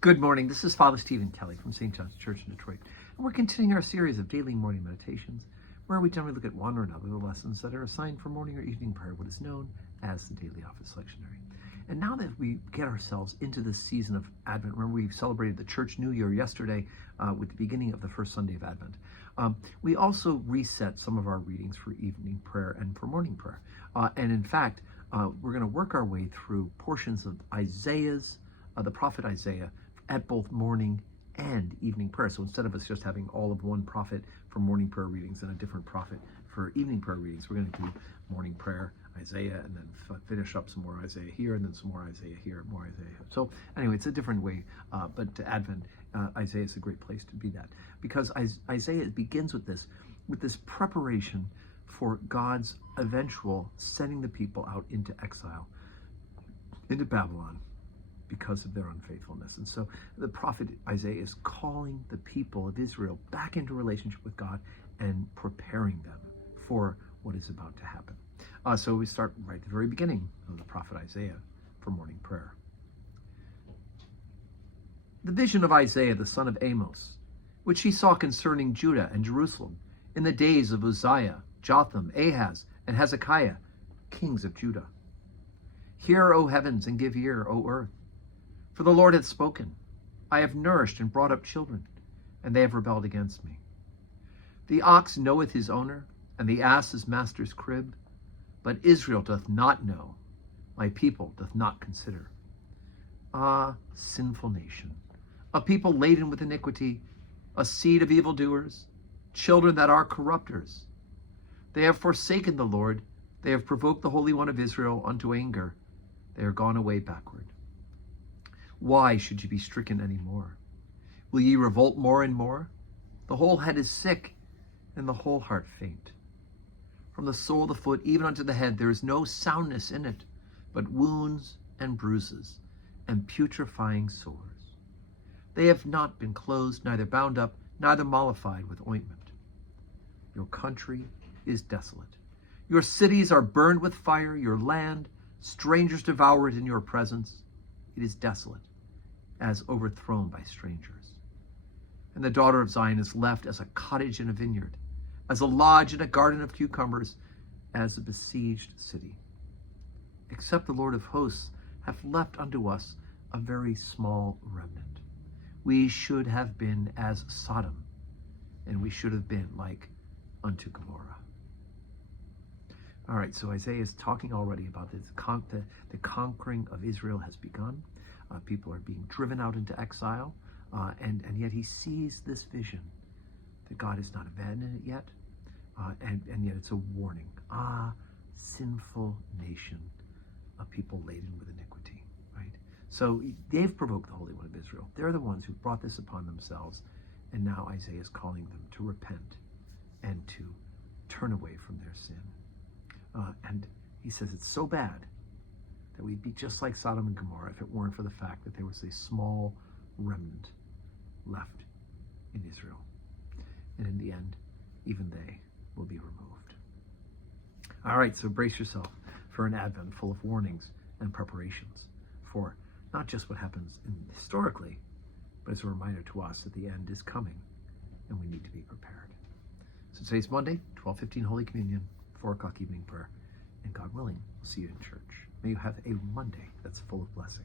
Good morning. This is Father Stephen Kelly from St. John's Church in Detroit. And we're continuing our series of daily morning meditations where we generally look at one or another of the lessons that are assigned for morning or evening prayer, what is known as the Daily Office Lectionary. And now that we get ourselves into this season of Advent, remember we celebrated the Church New Year yesterday with the beginning of the first Sunday of Advent. We also reset some of our readings for evening prayer and for morning prayer. And in fact, we're going to work our way through portions of the prophet Isaiah, at both morning and evening prayer. So instead of us just having all of one prophet for morning prayer readings and a different prophet for evening prayer readings, we're going to do morning prayer, Isaiah, and then finish up some more Isaiah here, and then some more Isaiah here, more Isaiah here. So anyway, it's a different way, but to Advent, Isaiah is a great place to be that, because Isaiah begins with this preparation for God's eventual sending the people out into exile, into Babylon, because of their unfaithfulness. And so the prophet Isaiah is calling the people of Israel back into relationship with God and preparing them for what is about to happen. So we start right at the very beginning of the prophet Isaiah for morning prayer. The vision of Isaiah, the son of Amos, which he saw concerning Judah and Jerusalem in the days of Uzziah, Jotham, Ahaz, and Hezekiah, kings of Judah. Hear, O heavens, and give ear, O earth. For the Lord hath spoken. I have nourished and brought up children, and they have rebelled against me. The ox knoweth his owner, and the ass his master's crib, but Israel doth not know, my people doth not consider. Ah, sinful nation, a people laden with iniquity, a seed of evildoers, children that are corrupters. They have forsaken the Lord, they have provoked the Holy One of Israel unto anger, they are gone away backward. Why should ye be stricken any more? Will ye revolt more and more? The whole head is sick, and the whole heart faint. From the sole of the foot even unto the head there is no soundness in it, but wounds and bruises, and putrefying sores. They have not been closed, neither bound up, neither mollified with ointment. Your country is desolate. Your cities are burned with fire, your land, strangers devour it in your presence. It is desolate, as overthrown by strangers. And the daughter of Zion is left as a cottage in a vineyard, as a lodge in a garden of cucumbers, as a besieged city. Except the Lord of hosts hath left unto us a very small remnant. We should have been as Sodom, and we should have been like unto Gomorrah. All right, so Isaiah is talking already about this. The conquering of Israel has begun. People are being driven out into exile, and yet he sees this vision that God has not abandoned it yet, and yet it's a warning. Ah, sinful nation, a people laden with iniquity, right? So they've provoked the Holy One of Israel. They're the ones who brought this upon themselves, and now Isaiah is calling them to repent and to turn away from their sin. And he says it's so bad that we'd be just like Sodom and Gomorrah if it weren't for the fact that there was a small remnant left in Israel. And in the end, even they will be removed. All right, so brace yourself for an Advent full of warnings and preparations for not just what happens historically, but as a reminder to us that the end is coming and we need to be prepared. So today's Monday, 12:15 Holy Communion, 4 o'clock evening prayer, and God willing, we'll see you in church. May you have a Monday that's full of blessing.